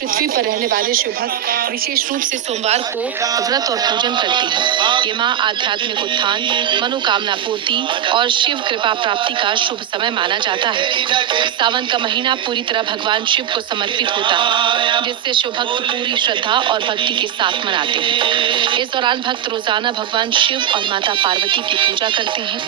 पृथ्वी पर रहने वाले शिव भक्त विशेष रूप से सोमवार को व्रत और पूजन करते हैं। ये माह आध्यात्मिक उत्थान, मनोकामना पूर्ति और शिव कृपा प्राप्ति का शुभ समय माना जाता है। सावन का महीना पूरी तरह भगवान शिव को समर्पित होता है, जिससे शिव भक्त पूरी श्रद्धा और भक्ति के साथ मनाते हैं। इस दौरान भक्त रोजाना भगवान शिव और माता पार्वती की पूजा करते हैं।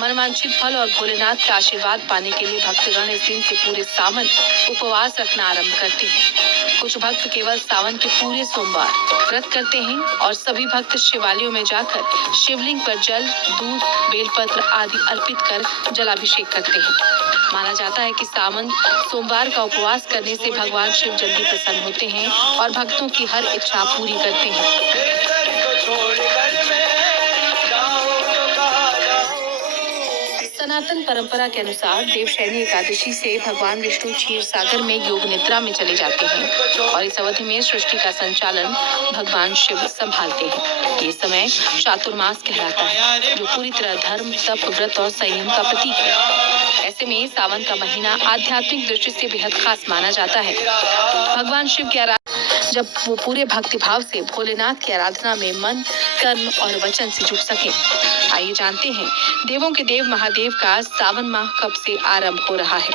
मनवांछित फल और भोलेनाथ का आशीर्वाद पाने के लिए भक्तगण इस दिन से पूरे सावन उपवास रखना आरंभ करते हैं। कुछ भक्त केवल सावन के पूरे सोमवार व्रत करते हैं और सभी भक्त शिवालयों में जाकर शिवलिंग पर जल, दूध, बेलपत्र आदि अर्पित कर जलाभिषेक करते हैं। माना जाता है कि सावन सोमवार का उपवास करने से भगवान शिव जल्दी प्रसन्न होते हैं और भक्तों की हर इच्छा पूरी करते हैं। सनातन परंपरा के अनुसार देवशयनी एकादशी से भगवान विष्णु क्षीर सागर में योग निद्रा में चले जाते हैं और इस अवधि में सृष्टि का संचालन भगवान शिव संभालते हैं। ये समय चातुर्मास कहलाता है, जो पूरी तरह धर्म, तप, व्रत और संयम का प्रतीक है। ऐसे में सावन का महीना आध्यात्मिक दृष्टि से बेहद खास माना जाता है। भगवान शिव की जब वो पूरे भक्तिभाव से भोलेनाथ की आराधना में मन, कर्म और वचन से जुट सके। आइए जानते हैं देवों के देव महादेव का सावन माह कब से आरंभ हो रहा है।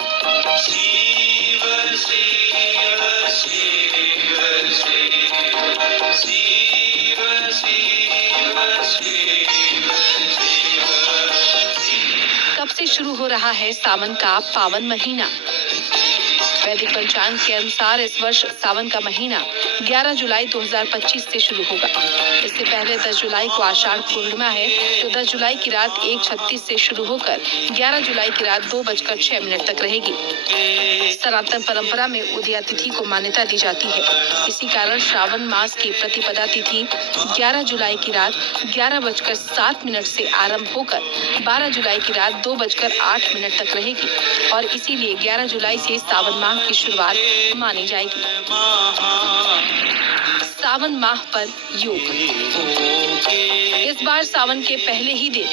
कब से शुरू हो रहा है सावन का पावन महीना। वैदिक पंचांग के अनुसार इस वर्ष सावन का महीना 11 जुलाई 2025 से शुरू होगा। इससे पहले 10 जुलाई को आषाढ़ पूर्णिमा है, तो 10 जुलाई की रात 1:36 से शुरू होकर 11 जुलाई की रात 2:06 तक रहेगी। सनातन परंपरा में उदया तिथि को मान्यता दी जाती है। इसी कारण श्रावण मास की प्रतिपदा तिथि 11 जुलाई की रात 11:07 से आरंभ होकर 12 जुलाई की रात 2:08 तक रहेगी और इसीलिए 11 जुलाई से सावन माह की शुरुआत मानी जाएगी। सावन माह पर योग। इस बार सावन के पहले ही दिन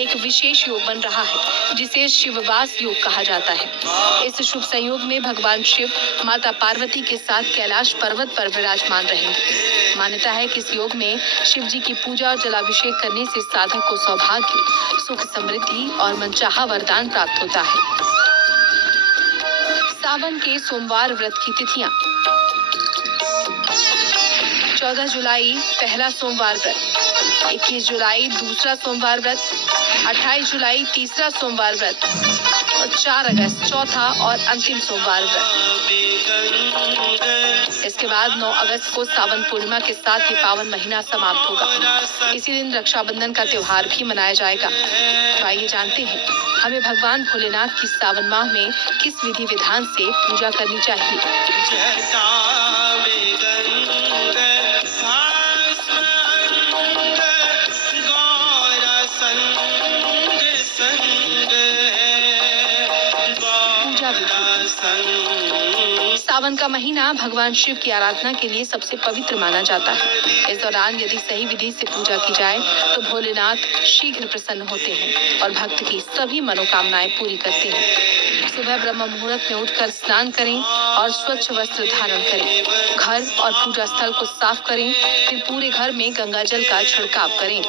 एक विशेष योग बन रहा है, जिसे शिववास योग कहा जाता है। इस शुभ संयोग में भगवान शिव माता पार्वती के साथ कैलाश पर्वत पर विराजमान रहेंगे। मान्यता है कि इस योग में शिव जी की पूजा और जलाभिषेक करने से साधक को सौभाग्य, सुख, समृद्धि और मनचाहा वरदान प्राप्त होता है। सावन के सोमवार व्रत की तिथियां। 14 जुलाई पहला सोमवार व्रत, 21 जुलाई दूसरा सोमवार व्रत, 28 जुलाई तीसरा सोमवार व्रत और 4 अगस्त चौथा और अंतिम सोमवार व्रत। इसके बाद 9 अगस्त को सावन पूर्णिमा के साथ ये पावन महीना समाप्त होगा। इसी दिन रक्षाबंधन का त्योहार भी मनाया जाएगा। तो आइए जानते हैं हमें भगवान भोलेनाथ की सावन माह में किस विधि विधान से पूजा करनी चाहिए। सावन का महीना भगवान शिव की आराधना के लिए सबसे पवित्र माना जाता है। इस दौरान यदि सही विधि से पूजा की जाए तो भोलेनाथ शीघ्र प्रसन्न होते हैं और भक्त की सभी मनोकामनाएं पूरी करते हैं। सुबह ब्रह्म मुहूर्त में उठकर स्नान करें और स्वच्छ वस्त्र धारण करें। घर और पूजा स्थल को साफ करें, फिर पूरे घर में गंगा जल का छिड़काव करें।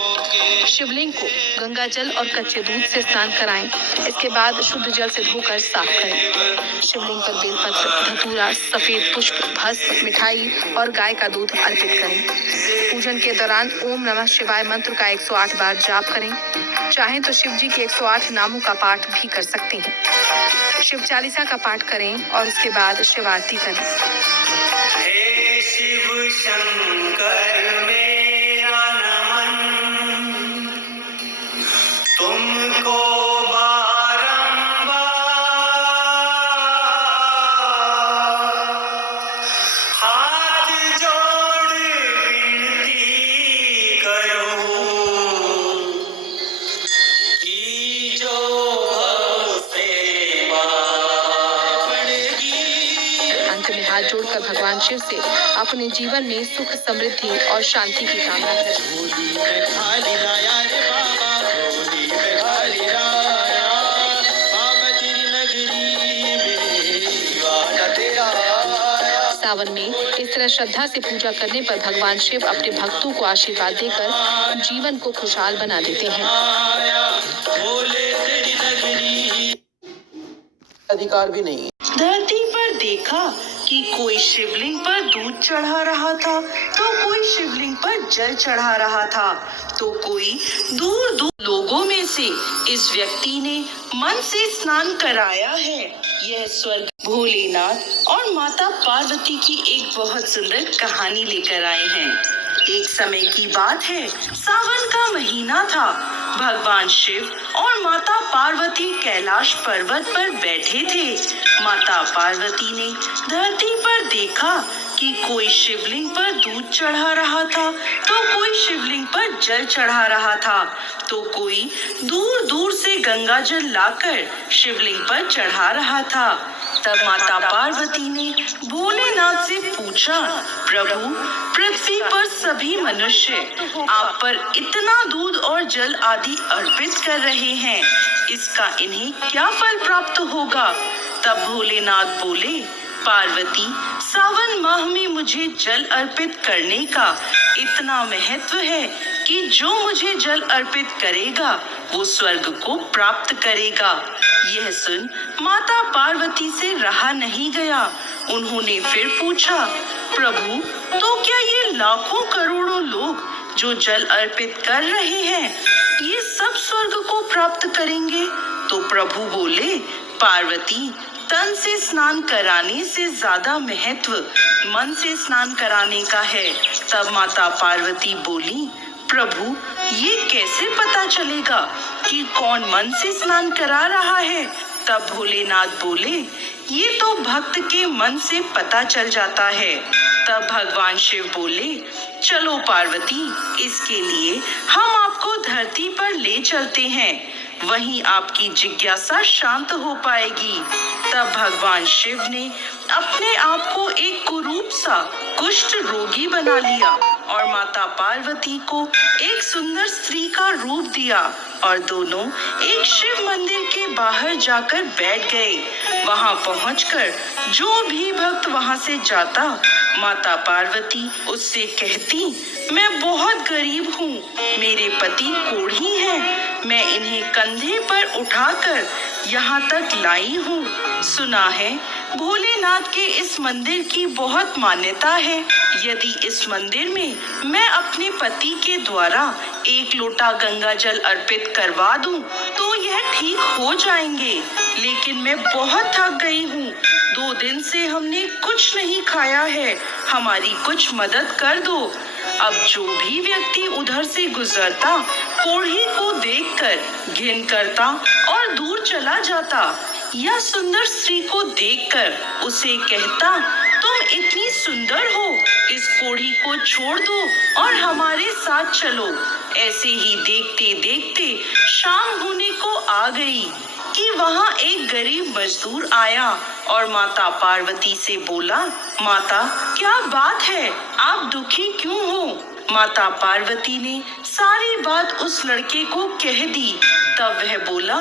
शिवलिंग को गंगा जल और कच्चे दूध से स्नान कराएं। इसके बाद शुद्ध जल से धोकर साफ करें। शिवलिंग पर बेलपत्र, धतूरा, सफेद पुष्प, भस्म, मिठाई और गाय का दूध अर्पित करें। पूजन के दौरान ओम नमः शिवाय मंत्र का 108 बार जाप करें। चाहें तो शिव जी के 108 नामों का पाठ भी कर सकते हैं। शिव चालीसा का पाठ करें और उसके बाद शिव आरती करें। हे शिव शंकर मेरा नमन, तुमको हाथ जोड़कर भगवान शिव से अपने जीवन में सुख, समृद्धि और शांति की कामना करें। सावन में इस तरह श्रद्धा से पूजा करने पर भगवान शिव अपने भक्तों को आशीर्वाद देकर जीवन को खुशहाल बना देते हैं। अधिकार भी नहीं। धरती पर देखा कि कोई शिवलिंग पर दूध चढ़ा रहा था, तो कोई शिवलिंग पर जल चढ़ा रहा था, तो कोई दूर दूर लोगों में से इस व्यक्ति ने मन से स्नान कराया है। यह स्वर्ग भोलेनाथ और माता पार्वती की एक बहुत सुंदर कहानी लेकर आए हैं। एक समय की बात है, सावन का महीना था। भगवान शिव और माता पार्वती कैलाश पर्वत पर बैठे थे। माता पार्वती ने धरती पर देखा कि कोई शिवलिंग पर दूध चढ़ा रहा था, तो कोई शिवलिंग पर जल चढ़ा रहा था, तो कोई दूर दूर से गंगा जल लाकर शिवलिंग पर चढ़ा रहा था। तब माता पार्वती ने भोलेनाथ से पूछा, प्रभु, पृथ्वी पर सभी मनुष्य आप पर इतना दूध और जल आदि अर्पित कर रहे हैं, इसका इन्हें क्या फल प्राप्त होगा? तब भोलेनाथ बोले, पार्वती, सावन माह में मुझे जल अर्पित करने का इतना महत्व है कि जो मुझे जल अर्पित करेगा वो स्वर्ग को प्राप्त करेगा। यह सुन माता पार्वती से रहा नहीं गया। उन्होंने फिर पूछा, प्रभु, तो क्या ये लाखों करोड़ों लोग जो जल अर्पित कर रहे हैं, ये सब स्वर्ग को प्राप्त करेंगे? तो प्रभु बोले, पार्वती, तन से स्नान कराने से ज्यादा महत्व मन से स्नान कराने का है। तब माता पार्वती बोली, प्रभु, ये कैसे पता चलेगा कि कौन मन से स्नान करा रहा है? तब भोलेनाथ बोले, ये तो भक्त के मन से पता चल जाता है। तब भगवान शिव बोले, चलो पार्वती, इसके लिए हम आपको धरती पर ले चलते हैं, वहीं आपकी जिज्ञासा शांत हो पाएगी। तब भगवान शिव ने अपने आप को एक कुरूप सा कुष्ठ रोगी बना लिया और माता पार्वती को एक सुंदर स्त्री का रूप दिया और दोनों एक शिव मंदिर के बाहर जाकर बैठ गए। वहां पहुंचकर जो भी भक्त वहां से जाता, माता पार्वती उससे कहती, मैं बहुत गरीब हूँ, मेरे पति कोढ़ी हैं, मैं इन्हें कंधे पर उठाकर यहाँ तक लाई हूँ। सुना है भोलेनाथ के इस मंदिर की बहुत मान्यता है। यदि इस मंदिर में मैं अपने पति के द्वारा एक लोटा गंगा जल अर्पित करवा दूं, तो यह ठीक हो जाएंगे। लेकिन मैं बहुत थक गई हूँ, 2 दिन से हमने कुछ नहीं खाया है, हमारी कुछ मदद कर दो। अब जो भी व्यक्ति उधर से गुजरता, कोढ़ी को देखकर घिन करता और दूर चला जाता। यह सुंदर स्त्री को देखकर उसे कहता, तुम इतनी सुंदर हो, इस कोढ़ी को छोड़ दो और हमारे साथ चलो। ऐसे ही देखते देखते शाम होने को आ गई कि वहाँ एक गरीब मजदूर आया और माता पार्वती से बोला, माता, क्या बात है, आप दुखी क्यों हो? माता पार्वती ने सारी बात उस लड़के को कह दी। तब वह बोला,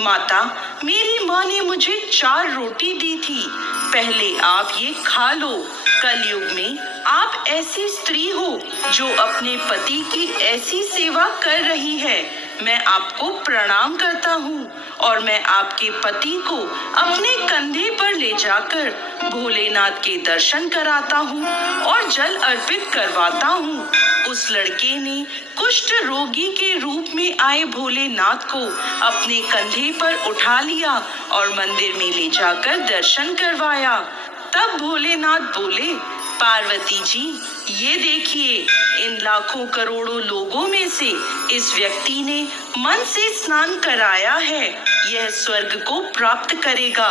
माता, मेरी माँ ने मुझे 4 रोटी दी थी, पहले आप ये खा लो। कलयुग में आप ऐसी स्त्री हो जो अपने पति की ऐसी सेवा कर रही है। मैं आपको प्रणाम करता हूँ और मैं आपके पति को अपने कंधे पर ले जाकर भोलेनाथ के दर्शन कराता हूँ और जल अर्पित करवाता हूँ। उस लड़के ने कुष्ठ रोगी के रूप में आए भोलेनाथ को अपने कंधे पर उठा लिया और मंदिर में ले जाकर दर्शन करवाया। तब भोलेनाथ बोले, पार्वती जी, ये देखिए, इन लाखों करोड़ों लोगों में से इस व्यक्ति ने मन से स्नान कराया है, यह स्वर्ग को प्राप्त करेगा।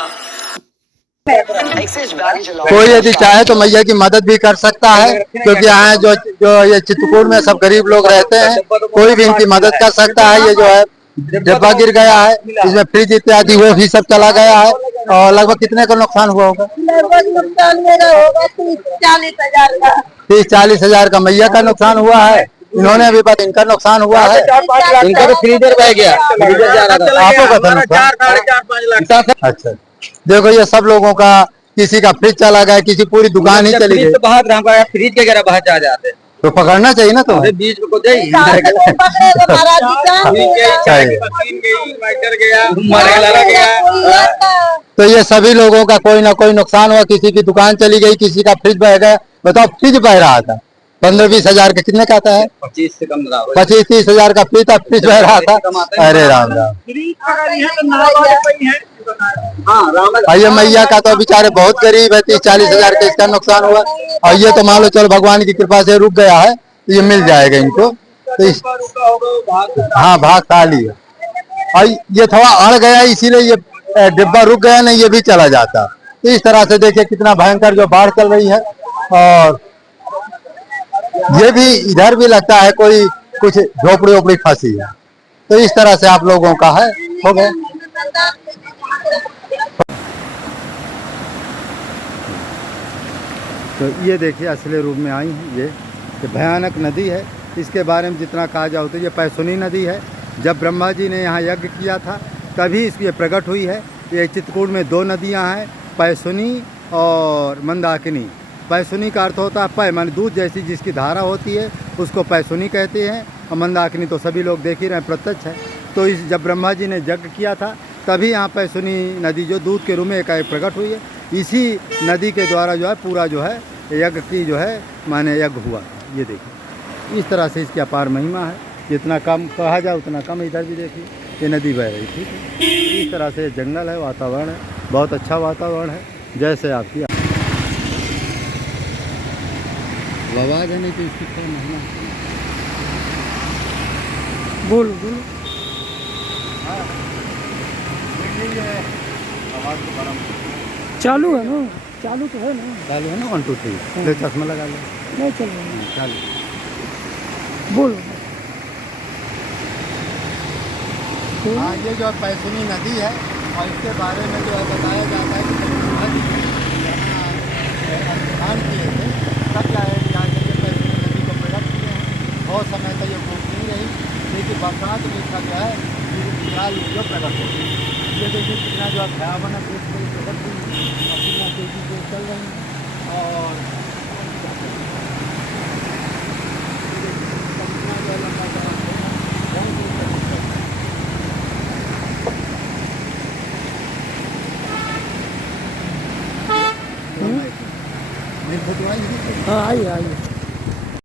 कोई यदि चाहे तो मैया की मदद भी कर सकता है, क्योंकि यहाँ जो ये चित्रकूट में सब गरीब लोग रहते हैं, कोई भी इनकी मदद कर सकता है। ये जो है डिब्बा गिर गया है, इसमें फ्रिज इत्यादि वो भी सब चला गया है। और लगभग कितने का नुकसान हुआ होगा? लगभग नुकसान मेरा होगा 30-40 हजार का। 30-40 हजार का मैया का नुकसान हुआ है। इन्होंने अभी बात, इनका नुकसान हुआ है, इनका तो फ्रीजर बह गया, फ्रीजर जा रहा था, आपको का था नुकसान? अच्छा, देखो ये सब लोगों का किसी का फ्रिज चला गया, किसी पूरी दुकान ही चली गई। तो बाहर रहा, फ्रिज के गिरा बाहर जा जाते तो पकड़ना चाहिए ना। तो बीच में को दे पकड़े तो महाराज तो ये सभी लोगों का कोई ना कोई नुकसान हुआ। किसी की दुकान चली गई, किसी का फ्रिज बह गया। बताओ, फ्रिज बह रहा था 15-20 हजार का, कितने का आता है? 25 से कम 25-30 हजार का फ्रिज था, फ्रिज बह रहा था। अरे राम राम। ये मैया का तो बेचारे बहुत गरीब है, 30-40 हजार का इसका नुकसान हुआ। और ये तो मान लो चलो भगवान की कृपा से रुक गया है, तो ये मिल जाएगा इनको। तो हाँ, भाग खा लिया। और ये थोड़ा अड़ गया, इसीलिए ये डिब्बा रुक गया, नहीं ये भी चला जाता। तो इस तरह से देखिए कितना भयंकर जो बाढ़ चल रही है। और ये भी इधर भी लगता है कोई कुछ झोपड़ी ओपड़ी फंसी है। तो इस तरह से आप लोगों का है, हो गया। तो ये देखिए असली रूप में आई है। ये भयानक नदी है। इसके बारे में जितना कहा जाए तो ये पैसुनी नदी है। जब ब्रह्मा जी ने यहाँ यज्ञ किया था तभी इसकी प्रकट हुई है। ये चित्रकूट में 2 नदियाँ हैं, पैसुनी और मंदाकिनी। पैसुनी का अर्थ होता है पै, माने दूध जैसी जिसकी धारा होती है उसको पैसुनी कहते हैं। और मंदाकिनी तो सभी लोग देख ही रहे हैं, प्रत्यक्ष है। तो इस जब ब्रह्मा जी ने यज्ञ किया था तभी यहाँ पैसुनी नदी जो दूध के रूप में एकाएक प्रकट हुई है। इसी नदी के द्वारा जो है पूरा जो है यज्ञ की जो है माने यज्ञ हुआ। ये देखिए इस तरह से इसकी अपार महिमा है। जितना कम कहा जाए उतना कम। इधर भी देखिए ये नदी बह रही थी। इस तरह से जंगल है, वातावरण है, बहुत अच्छा वातावरण है। जैसे आपकी आवाज़ है नहीं तो इसकी क्या महिमा। बोलो बोलो। चालू है ना, चालू तो है ना, चालू है ना। 1 2 3 ले चश्मा लगा लो। नहीं चल रहा है। चालू। बोलो। हाँ, ये जो पैसुनी नदी है और इसके बारे में जो है बताया जाता है कि स्नान किए थे तब क्या है यहाँ से ये पैसुनी नदी को प्रकट किए हैं। बहुत समय तक ये भूख नहीं रही, लेकिन बरसात में इसका जो है विशाल जो प्रकट होती है। ये देखिए कितना जो है भयावन है, प्रकट हुई है और कितना तेजी से चल रही है। और कितना जो है लंबा चौड़ा हाँ आई आई।